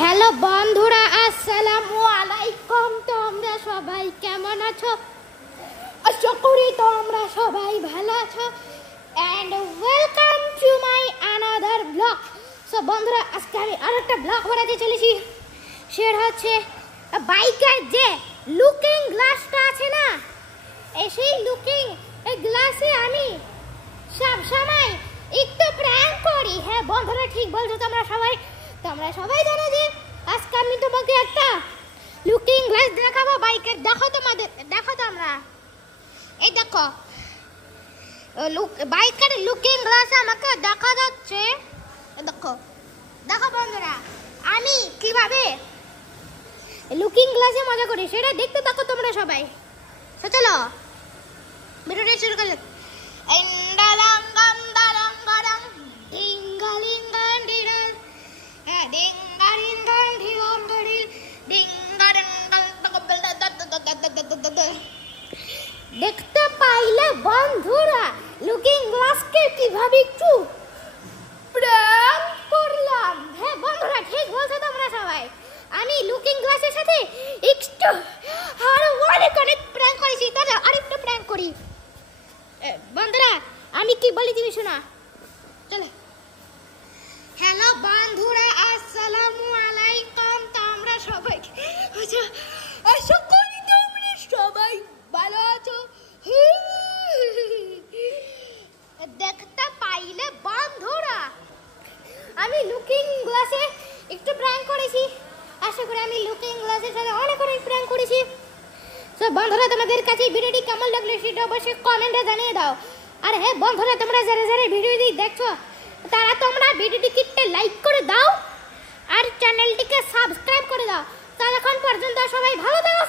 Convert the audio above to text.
Hello বন্ধুরা, আসসালামু আলাইকুম। তোমরা সবাই কেমন আছো? আশা করি তোমরা সবাই ভালো আছো। And welcome to my another blog. So বন্ধুরা, আজকে আমি আরেকটা ব্লগ বানাতে চলেছি। সেটা হচ্ছে বাইকের যে লুকিং গ্লাসটা আছে না, সেই লুকিং গ্লাসে আমি সব সময় একটু প্র্যাঙ্ক করি। হ্যাঁ বন্ধুরা, ঠিক বলছো তোমরা সবাই জানো যে আজকে আমি তোমাকে একটা লুকিং গ্লাস দেখাবো বাইকের। দেখো তোমরা এই দেখো বাইকের লুকিং গ্লাস আমাকে দেখা যাচ্ছে। দেখো বন্ধুরা, আমি কিভাবে লুকিং গ্লাসে মজা করি সেটা দেখতে থাকো তোমরা সবাই। তো চলো ভিডিওটা শুরু করলে। দেখতে পাইলে বন্ধুরা লুকিং গ্লাসকে কিভাবে একটু প্র্যাঙ্ক করলাম। হ্যাঁ বন্ধুরা, ঠিক বলছো তোমরা সবাই। আমি লুকিং গ্লাসের সাথে একটু আরো অনেক প্র্যাঙ্ক করেছি। তাহলে আরেকটু প্র্যাঙ্ক করি বন্ধুরা। আমি কি বলি তুমি শোনা। চলে। হ্যালো বন্ধুরা, আসসালামু আলাইকুম। তোমরা সবাই আশা করি তোমরা সবাই ভালো আছো। দেখতে পাইলে বন্ধুরা আমি লুকিং গ্লাসে একটু প্র্যাঙ্ক করেছি। আশা করি আমি লুকিং গ্লাসের সাথে অনেক প্র্যাঙ্ক করেছি। তো বন্ধুরা, তোমাদের কাছে ভিডিওটি কেমন লাগলো সেটা অবশ্যই কমেন্টে জানিয়ে দাও। আর হ্যাঁ বন্ধুরা, তোমরা যারা ভিডিওটি দেখছো তারা তোমরা ভিডিওটিকে একটা লাইক করে দাও আর চ্যানেলটিকে সাবস্ক্রাইব করে দাও। ততক্ষণ পর্যন্ত সবাই ভালো থাকো।